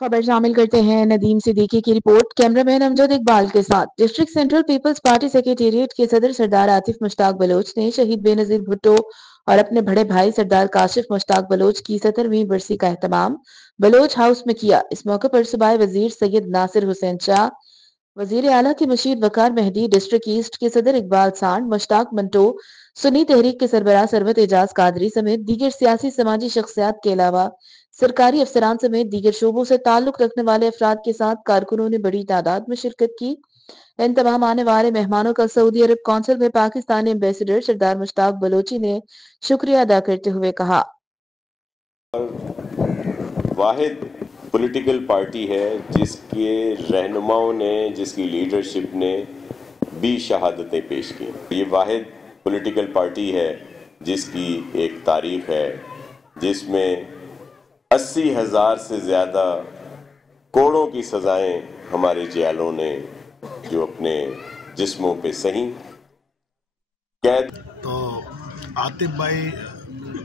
खबर शामिल करते हैं नदीम सिद्दीकी की रिपोर्ट। कैमरामैन अमजद इकबाल के साथ। District central peoples party secretariat के सदर सरदार आतिफ मुश्ताक बलोच ने शहीद बेनजीर भुट्टो और अपने बड़े भाई सरदार काशिफ मुश्ताक बलोच की 17वीं बरसी का एहतमाम बलोच हाउस में किया। इस मौके पर सूबाई वजीर सैयद नासिर हुसैन शाह, वजीर आला के मशीद वकार मेहदी, डिस्ट्रिक्ट ईस्ट के सदर इकबाल सांड, मुश्ताक मंटो, सुन्नी तहरीक के सरबराह सरवत एजाज कादरी समेत दीगर सियासी समाजी शख्सियात के अलावा सरकारी अफसरान समेत दीगर शोबों से ताल्लुक रखने वाले अफराद के साथ कारकुनों ने बड़ी तादाद में शिरकत की। इन तमाम आने वाले मेहमानों का सऊदी अरब कौंसिल में पाकिस्तानी एम्बेसडर सरदार मुश्ताक बलोची ने शुक्रिया अदा करते हुए कहा, वाहिद पॉलिटिकल पार्टी है जिसके रहनुमाओं ने, जिसकी लीडरशिप ने भी शहादतें पेश की। ये वाहिद पॉलिटिकल पार्टी है जिसकी एक तारीख है, जिसमें 80,000 से ज़्यादा कोड़ों की सज़ाएं हमारे जेलों ने जो अपने जिस्मों पे सही। तो आतिफ भाई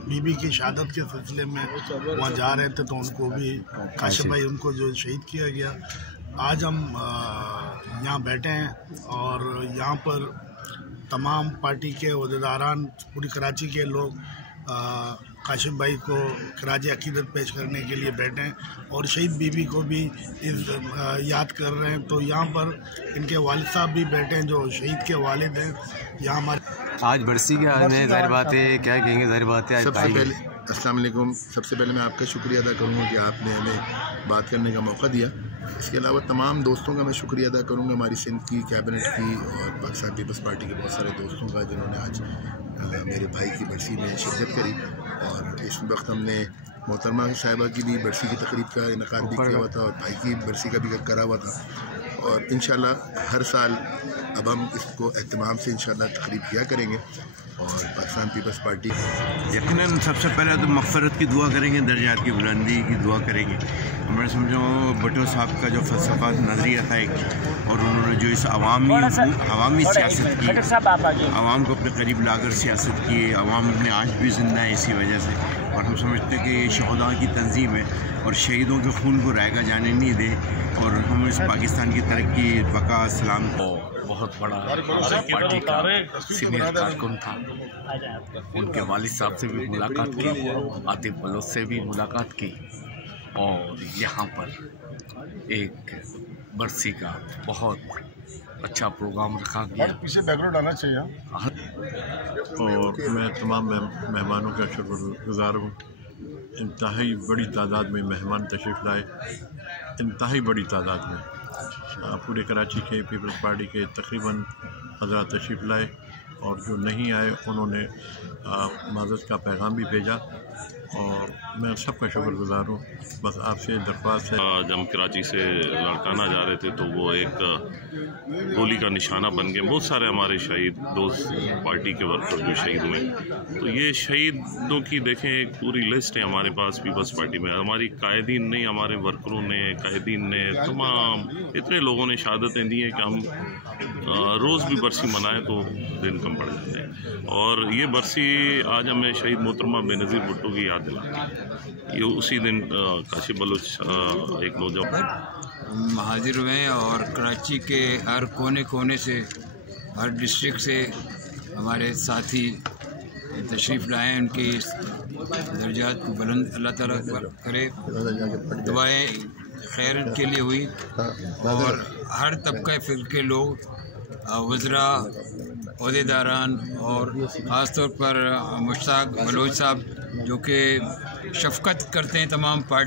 बीबी की शहादत के सिलसिले में वहाँ जा रहे थे, तो उनको भी काशिफ भाई उनको जो शहीद किया गया। आज हम यहाँ बैठे हैं और यहाँ पर तमाम पार्टी के अहदेदारान, पूरी कराची के लोग काशिफ भाई को खराज अकीदत पेश करने के लिए बैठे हैं और शहीद बीबी को भी याद कर रहे हैं। तो यहाँ पर इनके वालिद साहब भी बैठे हैं जो शहीद के वालिद हैं। यहाँ हमारे आज बरसी के आज में ज़ाहिर बात है, क्या कहेंगे, ज़ाहिर बात है। सबसे पहले अस्सलाम वालेकुम। सबसे पहले मैं आपका शुक्रिया अदा करूँगा कि आपने हमें बात करने का मौका दिया। इसके अलावा तमाम दोस्तों का मैं शुक्रिया अदा करूँगा, हमारी सिंध की कैबिनेट की और पाकिस्तान पीपल्स पार्टी के बहुत सारे दोस्तों का जिन्होंने आज मेरे भाई की बरसी में शिरकत करी। और इस वक्त हमने मोहतरमा साहिबा की भी बरसी की तकरीब का इनकाद भी किया हुआ था और भाई की बरसी का भी करा हुआ था। और इंशाल्लाह हर साल अब हम इसको एहतमाम से इंशाल्लाह तकरीब किया करेंगे। और पाकिस्तान पीपल्स पार्टी यकीनन सबसे पहले तो मग़फ़िरत की दुआ करेंगे, दर्जात की बुलंदी की दुआ करेंगे। हमारे समझो भुट्टो साहब का जो फ़लसफ़ा नज़रिया था एक, और उन्होंने जो इस अवामी सियासत की, आवाम को अपने करीब लाकर सियासत की, आवाम में आज भी ज़िंदा है इसी वजह से। और हम समझते हैं कि शहदा की तंजीम है और शहीदों के खून को रायगा जाने नहीं दे। और हम इस पाकिस्तान की तरक्की, बका, सलाम को बहुत बड़ा पार्टी का सीनियर कारकुन था। उनके वालिद साहब से भी मुलाकात की, आतिफ बलोच से भी मुलाकात की और यहाँ पर एक बरसी का बहुत अच्छा प्रोग्राम रखा गया। पीछे बैकग्राउंड आना चाहिए। और मैं तमाम मेहमानों का शुक्रगुज़ार हूँ। इंतहाई बड़ी तादाद में मेहमान तशरीफ़ लाए, इंतहाई बड़ी तादाद में पूरे कराची के पीपल्स पार्टी के तकरीबन हज़रात तशरीफ़ लाए। और जो नहीं आए उन्होंने माज़रत का पैगाम भी भेजा और मैं सबका शुक्रगुज़ार हूँ। बस आपसे दरख्वास्त है, जब हम कराची से लाड़काना जा रहे थे तो वो एक गोली का निशाना बन गए। बहुत सारे हमारे शहीद दोस्त पार्टी के वर्कर जो शहीद हुए, तो ये शहीदों की देखें एक पूरी लिस्ट है हमारे पास पीपल्स पार्टी में। हमारी कायदीन ने, हमारे वर्करों ने, कायदीन ने, तमाम इतने लोगों ने शहादतें दी हैं कि हम रोज़ भी बरसी मनाएं तो दिन कम पड़ जाते हैं। और ये बरसी आज हमें शहीद मोहतरमा बेनज़ीर भुट्टो की याद दिलाती। ये उसी दिन काशिफ बलोच एक नौजवान हाजिर हुए और कराची के हर कोने कोने से, हर डिस्ट्रिक्ट से हमारे साथी तशरीफ़ लाए। उनकी दर्जात को बुलंद अल्लाह ताला करे। दुआएं खैर के लिए हुई और हर तबका फ़िक्र के लोग, वज़रा, अहदेदारान और ख़ास तौर पर मुश्ताक बलोच साहब जो कि शफ़क़त करते हैं तमाम पार्टी